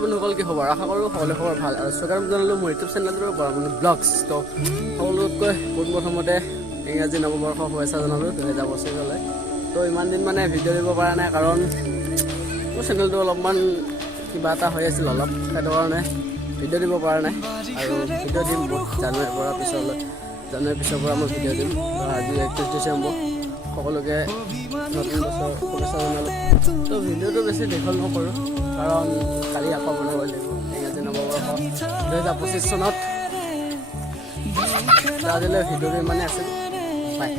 বন্ধুসকল কি খবৰ আশা কৰোঁ সকলো খবৰ ভাল আৰু স্বাগতম জনালোঁ মোৰ ইউটিউব চেনেলটোৰ পৰা মানে ব্লগছ তো সকলোতকৈ পোনপ্ৰথমতে ইংৰাজী নৱবৰ্ষ শুভেচ্ছা জনালোঁ 2025 তো ইমান দিন মানে ভিডিঅ' দিব পৰা নাই কাৰণ মোৰ চেনেলটো অলপমান কিবা এটা হৈ আছিল অলপ সেইটো কাৰণে ভিডিঅ' দিব পৰা নাই আৰু ভিডিঅ' দিম জানুৱাৰীৰ পিছৰ পৰা মই ভিডিঅ' দিম আজি 31 ডিচেম্বৰ সকলোকে নতুন বছৰ শুভেচ্ছা জনালোঁ তো ভিডিঅ'টো বেছি দীঘল নকৰোঁ কাৰণ কালি আকৌ বনাব লাগিব ইংৰাজী নৱবৰ্ষ 2025 চনত আজিলৈ ভিডিঅ'টো ইমানেই আছিল বাই।